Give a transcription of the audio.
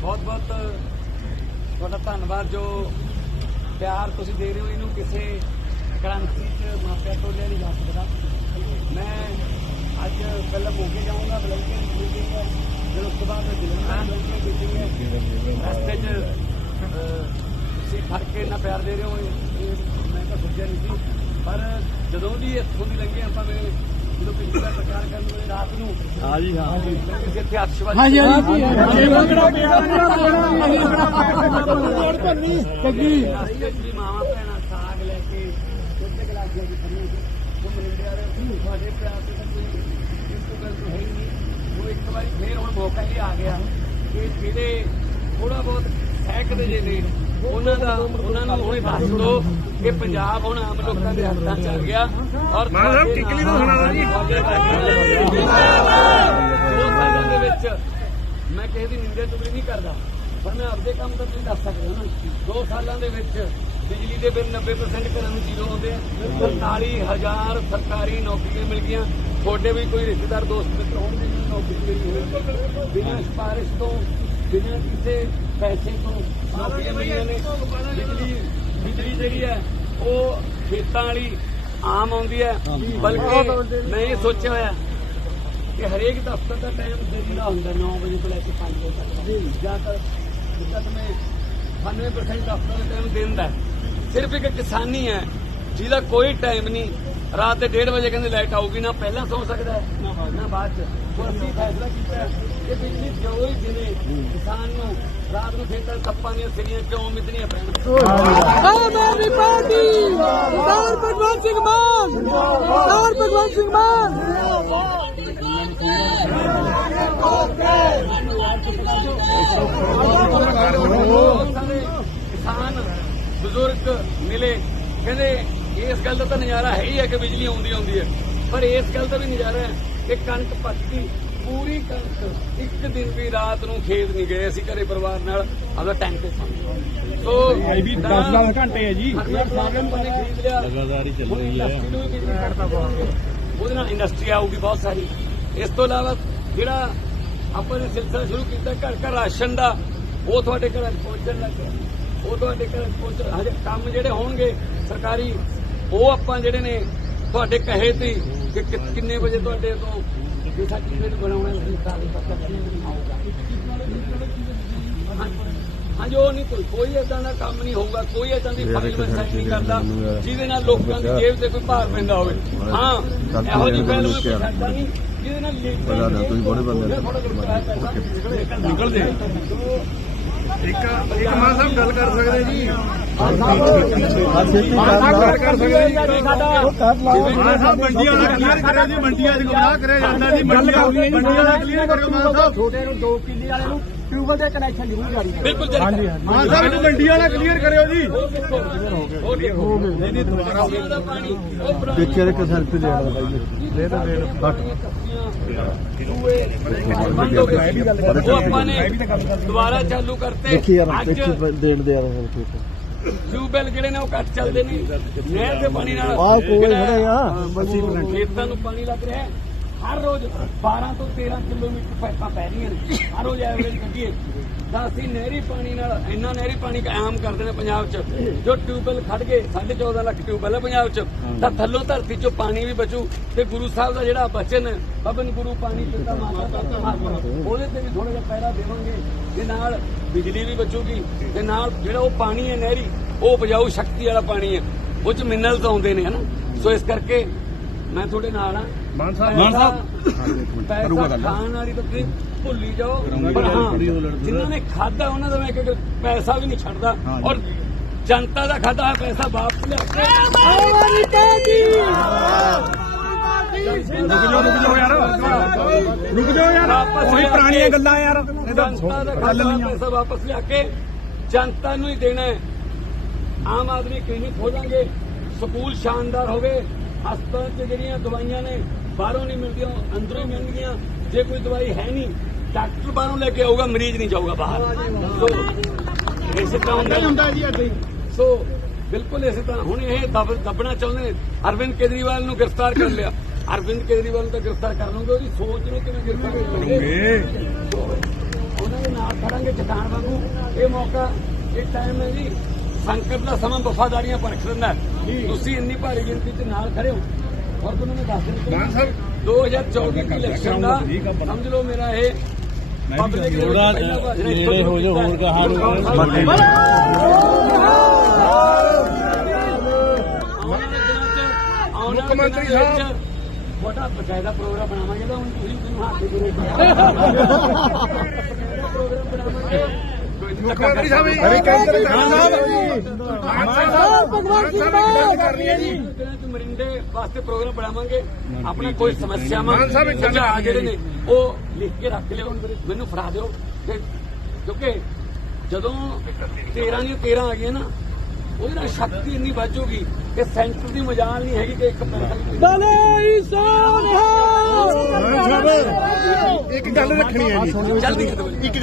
ਬਹੁਤ ਬਹੁਤ, ਤੁਹਾਡਾ ਧੰਨਵਾਦ ਜੋ ਪਿਆਰ ਤੁਸੀਂ ਦੇ ਰਹੇ ਹੋ ਇਹਨੂੰ ਕਿਸੇ ਕ੍ਰਾਂਤੀ ਚ ਮਾਪਿਆਂ ਤੋਂ ਲਿਆ ਨਹੀਂ ਜਾ ਸਕਦਾ। ਮੈਂ ਅੱਜ ਪਹਿਲਾਂ ਮੋਗੇ ਜਾਊਂਗਾ ਬਲੰਕੇ ਦੀ ਮੀਟਿੰਗ ਹੈ, ਫਿਰ ਉਸ ਤੋਂ ਬਾਅਦ ਮੈਂ ਜਲੰਧਰ ਮੀਟਿੰਗ ਹੈ। ਰਸਤੇ 'ਚ ਤੁਸੀਂ ਫੜ ਕੇ ਇੰਨਾ ਪਿਆਰ ਦੇ ਰਹੇ ਹੋ, ਇਹ ਮੈਂ ਤਾਂ ਸੋਚਿਆ ਨਹੀਂ ਸੀ। ਪਰ ਜਦੋਂ ਦੀ ਇੱਥੋਂ ਦੀ ਲੰਘੇ ਆਪਾਂ ਨੇ ਜਦੋਂ ਪਿਛਲੀ ਪ੍ਰਚਾਰ ਕਰਨ ਵੇਲੇ ਰਾਤ ਨੂੰ ਹਾਂ। ਜੀ ਹਾਂ ਕਿਸੇ ਇੱਥੇ ਅੱਤਵਾਦੀ ਹਾਂਜੀ ਹਾਂਜੀ। ਹਾਂਜੀ। ਮੰਗਣਾ ਪੀਣਾ ਅਸੀਂ ਆਪਣਾ ਭੰਨੀ ਕੱਗੀ ਵੀ ਮਾਵਾਂ ਭੈਣਾਂ ਸਾਗ ਲੈ ਕੇ ਦੁੱਧ ਗਲਾਸੀਆਂ ਦੀ ਖੜੀਆਂ ਸੀ ਉਹ ਮਰਿੰਡੇ ਵਾਲੇ ਤੁਹਾਡੇ ਪਿਆਰ ਤੇ ਇਸ ਤੋਂ ਗੱਲ ਹੈ ਹੀ ਨਹੀਂ ਉਹ ਇੱਕ ਵਾਰੀ ਫੇਰ ਹੁਣ ਮੌਕਾ ਹੀ ਆ ਗਿਆ ਕਿ ਜਿਹੜੇ ਥੋੜਾ ਬਹੁਤ ਸਹਿਕਦੇ ਜੇ ਨੇ। ਉਹਨਾਂ ਦਾ ਉਹਨਾਂ ਨੂੰ ਹੁਣੇ ਦੱਸ ਦਿਓ ਕਿ ਪੰਜਾਬ ਹੁਣ ਆਮ ਲੋਕਾਂ ਦੇ ਹੱਥਾਂ 'ਚ ਆ ਗਿਆ। ਔਰ ਮਾਨ ਸਾਹਿਬ ਕਿੱਕਲੀ ਤੋਂ ਸੁਣਾ ਦਿਓ ਜੀ। ਦੋ ਦੇ ਵਿੱਚ ਮੈਂ ਕਿਸੇ ਦੀ ਨਿੰਦਿਆ ਚੁਗਲੀ ਨਹੀਂ ਕਰਦਾ। ਪਰ ਮੈਂ ਆਪਦੇ ਕੰਮ ਤਾਂ ਤੁਸੀਂ ਦੱਸ ਸਕਦੇ ਹੋ ਨਾ। ਦੋ ਸਾਲਾਂ ਦੇ ਵਿੱਚ ਬਿਜਲੀ ਦੇ ਬਿੱਲ 90% ਘਰਾਂ ਨੂੰ ਜ਼ੀਰੋ ਆਉਂਦੇ ਆ। 47000 ਸਰਕਾਰੀ ਨੌਕਰੀਆਂ ਮਿਲ ਗਈਆਂ। ਤੁਹਾਡੇ ਵੀ ਕੋਈ ਰਿਸ਼ਤੇਦਾਰ ਦੋਸਤ ਮਿੱਤਰ ਹੋਣਗੇ ਜਿਹਨੂੰ ਨੌਕਰੀ ਮਿਲੀ ਹੋਵੇ ਬਿਨਾਂ ਸਿਫਾਰਿਸ਼ ਤੋਂ ਬਿਨਾਂ ਕਿਸੇ ਪੈਸੇ ਤੋਂ ਨੌਕਰੀਆਂ ਮਿਲੀਆਂ ਨੇ ਬਿਜਲੀ ਬਿਜਲੀ ਜਿਹੜੀ ਹੈ ਉਹ ਖੇਤਾਂ ਵਾਲੀ ਆਮ ਆਉਂਦੀ ਹੈ ਬਲਕਿ ਮੈਂ ਇਹ ਸੋਚਿਆ ਹੋਇਆ ਕਿ ਹਰੇਕ ਦਫ਼ਤਰ ਦਾ ਟਾਈਮ ਦਿਨ ਦਾ ਹੁੰਦਾ 9 ਵਜੇ ਤੋਂ ਲੈ ਕੇ 5 ਵਜੇ ਤੱਕ। ਜੀ। ਜਾਂ ਤਾਂ ਜਿੱਦਾਂ ਮੈਂ 98% ਦਫ਼ਤਰ ਦਾ ਟਾਈਮ ਦਿਨ ਦਾ ਹੈ। ਸਿਰਫ ਇੱਕ ਕਿਸਾਨੀ ਹੈ ਜਿਹਦਾ ਕੋਈ ਟਾਈਮ ਨਹੀਂ। ਰਾਤ ਦੇ 1:30 ਵਜੇ ਕਹਿੰਦੇ ਲਾਈਟ ਆਊਗੀ ਨਾ ਪਹਿਲਾਂ ਸੌ ਸਕਦਾ ਹੈ ਨਾ ਬਾਅਦ ਚ। ਉਹ ਅਸੀਂ ਫੈਸਲਾ ਕੀਤਾ ਕਿ ਬਿਜਲੀ ਜੋ ਹੀ ਦਿਨੇ ਕਿਸਾਨ ਨੂੰ ਰਾਤ ਨੂੰ ਖੇਤਾਂ ਸੱਪਾਂ ਦੀਆਂ ਸਿਰੀਆਂ ਕਿਉਂ ਮਿੱਧਣੀਆਂ ਪੈਣ ਆਮ ਆਦਮੀ ਪਾਰਟੀ ਸਰਦਾਰ ਭਗਵੰਤ ਸਿੰਘ ਮਾਨ ਸਰਦਾਰ ਭਗਵੰਤ ਸਿੰਘ ਮਾਨ। ਕਿਸਾਨ ਬਜ਼ੁਰਗ ਮਿਲੇ ਕਹਿੰਦੇ ਇਸ ਗੱਲ ਦਾ ਤਾਂ ਨਜ਼ਾਰਾ ਹੈ ਹੀ ਹੈ ਕਿ ਬਿਜਲੀ ਆਉਂਦੀ ਆਉਂਦੀ ਹੈ। ਪਰ ਇਸ ਗੱਲ ਦਾ ਵੀ ਨਜ਼ਾਰਾ ਹੈ ਕਿ ਕਣਕ ਪੱਕੀ ਪੂਰੀ ਕਣਕ ਇੱਕ ਦਿਨ ਵੀ ਰਾਤ ਨੂੰ ਖੇਤ ਨਹੀਂ ਗਏ ਅਸੀਂ ਘਰੇ ਪਰਿਵਾਰ ਨਾਲ ਆਪਦਾ ਟੈਂਕ ਤੇ ਸੌਂ ਸੋ ਇਹ ਵੀ 10-10 ਘੰਟੇ ਹੈ ਜੀ। ਸਾਹਿਬ ਨੇ ਖਰੀਦ ਲਿਆ। ਲਗਾਤਾਰ ਹੀ ਚੱਲ ਰਹੀ ਹੈ। ਉਹਦੇ ਨਾਲ ਇੰਡਸਟਰੀ ਆਊਗੀ ਬਹੁਤ ਸਾਰੀ। ਇਸ ਤੋਂ ਇਲਾਵਾ ਜਿਹੜਾ ਆਪਾਂ ਨੇ ਸਿਲਸਿਲਾ ਸ਼ੁਰੂ ਕੀਤਾ ਘਰ ਘਰ ਰਾਸ਼ਨ ਦਾ ਉਹ ਤੁਹਾਡੇ ਘਰਾਂ 'ਚ ਪਹੁੰਚਣ ਲੱਗ ਗਿਆ। ਉਹ ਤੁਹਾਡੇ ਘਰਾਂ ਪਹੁੰਚ ਹਜੇ ਕੰਮ ਜਿਹੜੇ ਹੋਣਗੇ ਸਰਕਾਰੀ ਉਹ ਆਪਾਂ ਜਿਹੜੇ ਨੇ ਤੁਹਾਡੇ ਕਹੇ ਤੇ ਹੀ ਕਿ ਕਿੰਨੇ ਵਜੇ ਤੁਹਾਡੇ ਤੋਂ ਜੇ ਸਰਟੀਫਿਕੇਟ ਬਣਾਉਣਾ ਹੈ ਸਰਕਾਰੀ ਪੱਕਾ ਹਾਂਜੀ ਉਹ ਨਹੀਂ ਕੋਈ ਕੋਈ ਏਦਾਂ ਦਾ ਕੰਮ ਨਹੀਂ ਹੋਊਗਾ ਕੋਈ ਏਦਾਂ ਦੀ ਫਾਈਲ ਮੈਂ ਸਾਈਨ ਨਹੀਂ ਕਰਦਾ ਜਿਹਦੇ ਨਾਲ ਲੋਕਾਂ ਦੀ ਜੇਬ ਤੇ ਕੋਈ ਭਾਰ ਪੈਂਦਾ ਹੋਵੇ। ਹਾਂ ਇਹੋ ਜਿਹੀ ਫਾਈਲ ਮੈਂ ਕੋਈ ਕਰਦਾ ਨਹੀਂ ਜਿਹਦੇ ਨਾਲ ਪਤਾ ਨਹੀਂ, ਤੁਸੀਂ ਬੜੇ ਬੰਦੇ ਹੋ। ਨਿਕਲ ਦੇ ਇੱਕ ਇੱਕ ਮਾਨ ਸਾਹਿਬ ਗੱਲ ਕਰ ਸਕਦੇ ਜੀ? ਮਾਨ ਸਾਹਿਬ ਗੱਲ ਕਰ ਸਕਦੇ ਜੀ ਮਾਨ ਸਾਹਿਬ ਮੰਡੀਆਂ ਦਾ ਕਲੀਅਰ ਕਰਿਓ ਜੀ, ਮੰਡੀਆਂ 'ਚ ਗੁੰਮਰਾਹ ਕਰਿਆ ਜਾਂਦਾ ਜੀ, ਮੰਡੀਆਂ ਮੰਡੀਆਂ ਦਾ ਕਲੀਅਰ ਕਰਿਓ ਮਾਨ ਸਾਹਿਬ। ਛੋਟੇ ਨੂੰ 2 ਕਿੱਲੇ ਵਾਲੇ ਨੂੰ ਟਿਊਬਲ ਦੇ ਕਨੈਕਸ਼ਨ ਜ਼ਰੂਰ ਜਾਰੀ ਕਰੋ। ਬਿਲਕੁਲ ਜਰੀ ਮਾਨ ਸਾਹਿਬ ਇਹਨੂੰ ਮੰਡੀਆਂ ਦਾ ਕਲੀਅਰ ਕਰਿਓ ਜੀ। ਹੋ ਗਏ ਹੋ ਨਹੀਂ ਨਹੀਂ ਦੁਬਾਰਾ ਦਾ ਪਾਣੀ ਉਹ ਪੁਰਾਣੀ ਪਿੱਛੇ ਦੇ ਸੈਲਫੀ ਲੈ ਲਓ ਬਾਈ ਦੇ ਦੇ ਦੇ ਬੰਦ ਹੋ ਗਏ ਉਹ ਆਪਾਂ ਨੇ ਦੁਬਾਰਾ ਚਾਲੂ ਕਰਤੇ। ਦੇਖੀ ਯਾਰ ਅੱਜ ਪਿੱਛੇ ਦੇਣ ਦੇ ਯਾਰ ਫਿਰ ਟਿਊਬਵੈਲ ਜਿਹੜੇ ਨੇ ਉਹ ਘੱਟ ਚੱਲਦੇ ਨੇ। ਨਹਿਰ ਦੇ ਪਾਣੀ ਨਾਲ ਆਹ ਕੋਲ ਖੜੇ ਆ। ਖੇਤਾਂ ਨੂੰ ਪਾਣੀ ਲੱਗ ਰਿਹਾ ਹੈ। ਹਰ ਰੋਜ਼ 12 ਤੋਂ 13 ਕਿਲੋਮੀਟਰ ਪਾਈਪਾਂ ਪੈ ਰਹੀਆਂ ਨੇ। ਹਰ ਰੋਜ਼ ਐਵਰੇਜ ਕੱਢੀਏ। ਤਾਂ ਅਸੀਂ ਨਹਿਰੀ ਪਾਣੀ ਨਾਲ ਇੰਨਾ ਨਹਿਰੀ ਪਾਣੀ ਕਾਇਮ ਕਰਦੇ ਨੇ ਪੰਜਾਬ 'ਚ। ਜੋ ਟਿਊਬਵੈਲ ਖੜ ਗਏ 14.5 ਲੱਖ ਟਿਊਬਵੈਲ ਹੈ ਪੰਜਾਬ 'ਚ। ਤਾਂ ਥੱਲੋਂ ਧਰਤੀ 'ਚੋਂ ਪਾਣੀ ਵੀ ਬਚੂ ਤੇ ਗੁਰੂ ਸਾਹਿਬ ਦਾ ਜਿਹੜਾ ਬਚਨ ਹੈ, ਪਵਨ ਗੁਰੂ ਪਾਣੀ ਪਿਤਾ ਮਾਤਾ ਦਾ ਉਹਦੇ ਤੇ ਵੀ ਥੋੜਾ ਜਿਹਾ ਪੈਰਾ ਦੇਵਾਂਗੇ। ਤੇ ਨਾਲ ਬਿਜਲੀ ਵੀ ਬਚੂਗੀ। ਤੇ ਨਾਲ ਜਿਹੜਾ ਉਹ ਪਾਣੀ ਹੈ ਨਹਿਰੀ ਉਹ ਉਪਜਾਊ ਸ਼ਕਤੀ ਵਾਲਾ ਪਾਣੀ ਹੈ। ਉਹ 'ਚ ਮਿਨਰਲਸ ਆਉਂਦੇ ਨੇ ਹਨਾ? ਸੋ ਇਸ ਕਰਕੇ ਮੈਂ ਤੁਹਾਡੇ ਨਾਲ ਆ। ਮਾਨ ਸਾਹਿਬ। ਮਾਨ ਸਾਹਿਬ। ਪੈਸਾ ਖਾਣ ਵਾਲੀ ਤਾਂ ਤੁਸੀਂ ਭੁੱਲ ਜਾਓ। ਪਰ ਹਾਂ ਜਿਨ੍ਹਾਂ ਨੇ ਖਾਦਾ ਉਹਨਾਂ ਦਾ ਮੈਂ ਕਿ ਪੈਸਾ ਵੀ ਨਹੀਂ ਛੱਡਦਾ। ਔਰ ਜਨਤਾ ਦਾ ਖਾਦਾ ਪੈਸਾ ਵਾਪਸ ਲਿਆ ਰੁਕ ਜਾਓ ਰੁਕ ਜਾਓ ਯਾਰ। ਰੁਕ ਜਾਓ ਯਾਰ। ਵਾਪਸ ਉਹੀ ਲਿਆ ਪੁਰਾਣੀਆਂ ਗੱਲਾਂ ਯਾਰ। ਇਹ ਤਾਂ ਜਨਤਾ ਦਾ ਗੱਲ ਖਾਦਾ ਨਹੀਂ ਆ। ਪੈਸਾ ਵਾਪਸ ਲਿਆ ਕੇ ਜਨਤਾ ਨੂੰ ਹੀ ਦੇਣਾ ਹੈ। ਆਮ ਆਦਮੀ ਕਲੀਨਿਕ ਖੋਲਾਂਗੇ? ਸਕੂਲ ਸ਼ਾਨਦਾਰ ਹੋਵੇ ਹਸਪਤਾਲ 'ਚ ਜਿਹੜੀਆਂ ਦਵਾਈਆਂ ਨੇ ਬਾਹਰੋਂ ਨਹੀਂ ਮਿਲਦੀਆਂ ਅੰਦਰੋਂ ਹੀ ਮਿਲਣਗੀਆਂ। ਜੇ ਕੋਈ ਦਵਾਈ ਹੈ ਨਹੀਂ ਡਾਕਟਰ ਬਾਹਰੋਂ ਲੈ ਕੇ ਆਊਗਾ ਮਰੀਜ਼ ਨਹੀਂ ਜਾਊਗਾ ਬਾਹਰ। ਸੋ ਇਸੇ ਤਰ੍ਹਾਂ ਹੁੰਦਾ ਹੁੰਦਾ ਜੀ ਇੱਥੇ ਸੋ ਬਿਲਕੁਲ ਇਸੇ ਤਰ੍ਹਾਂ। ਹੁਣ ਇਹ ਦਬ- ਦੱਬਣਾ ਚਾਹੁੰਦੇ ਨੇ। ਅਰਵਿੰਦ ਕੇਜਰੀਵਾਲ ਨੂੰ ਗ੍ਰਿਫਤਾਰ ਕਰ ਲਿਆ। ਅਰਵਿੰਦ ਕੇਜਰੀਵਾਲ ਨੂੰ ਤਾਂ ਗ੍ਰਿਫਤਾਰ ਕਰ ਲਓਗੇ ਉਹਦੀ ਸੋਚ ਨੂੰ ਕਿਵੇਂ ਗ੍ਰਿਫਤਾਰ ਕਰੋਗੇ ਉਹਨਾਂ ਦੇ ਨਾਲ ਖੜਾਂਗੇ ਚਟਾਨ ਵਾਂਗੂ ਇਹ ਮੌਕਾ ਇਹ ਟਾਈਮ ਹੈ ਜੀ। ਸੰਕਟ ਦਾ ਸਮਾਂ ਵਫਾਦਾਰੀਆਂ ਪਰਖ ਦਿੰਦਾ। ਤੁਸੀਂ ਇੰਨੀ ਭਾਰੀ ਗਿਣਤੀ 'ਚ ਨਾਲ ਖੜੇ ਹੋ। ਔਰ ਤੁਹਾਨੂੰ ਮੈਂ ਦੱਸ ਦਿੰਦਾ। ਸਾਹਿਬ 2024 ਦੀ ਇਲੈਕਸ਼ਨ ਦਾ ਸਮਝ ਲਓ ਮੇਰਾ ਇਹ ਪਬਲਿਕ। ਨੇੜੇ ਹੋ ਜਾਓ, ਹੋਰ ਕਹਾਂ ਮੁੱਖ ਮੰਤਰੀ ਸਾਹਿਬ। ਵੱਡਾ ਬਕਾਇਦਾ ਪ੍ਰੋਗਰਾਮ ਬਣਾਵਾਂਗੇ ਤਾਂ ਹੁਣ ਤੁਸੀਂ ਹੱਥ ਦੇ ਦੇ ਪ੍ਰੋਗਰਾਮ ਬਣਾਵਾਂਗੇ। ਮੁੱਖ ਮੰਤਰੀ ਸਾਹਿਬ ਇਹ ਅਰੇ ਕੈਂਸਰ ਮਾਨ ਸਾਹਿਬ ਸਰਦਾਰ ਭਗਵੰਤ ਸਿੰਘ ਮਾਨ ਕਰਨੀ ਹੈ ਜੀ? ਦਿਨਾਂ 'ਚ ਮਰਿੰਡੇ ਵਾਸਤੇ ਪ੍ਰੋਗਰਾਮ ਬਣਾਵਾਂਗੇ ਆਪਣਾ ਕੋਈ ਸਮੱਸਿਆਵਾਂ ਮਾਨ ਸਾਹਿਬ ਇੱਕ ਗੱਲ ਸੁਝਾਅ ਕਰਨੀ ਹੈ ਜਿਹੜੇ ਨੇ ਉਹ ਲਿਖ ਕੇ ਰੱਖ ਲਿਓ ਮੈਨੂੰ ਫੜਾ ਦਿਓ। ਤੇ ਕਿਉਂਕਿ ਜਦੋਂ 13 ਦੀਆਂ 13 ਆ ਗਈਆਂ ਨਾ ਉਹਦੇ ਨਾਲ ਸ਼ਕਤੀ ਇੰਨੀ ਵੱਜੂਗੀ ਕਿ ਸੈਂਟਰ ਦੀ ਮਜਾਲ ਨਹੀਂ ਹੈਗੀ ਕਿ ਇੱਕ ਪੈਸਾ ਬਲੇ ਇਸਾਨ ਹੈ ਇੱਕ ਗੱਲ ਰੱਖਣੀ ਹੈ ਜੀ। ਜਲਦੀ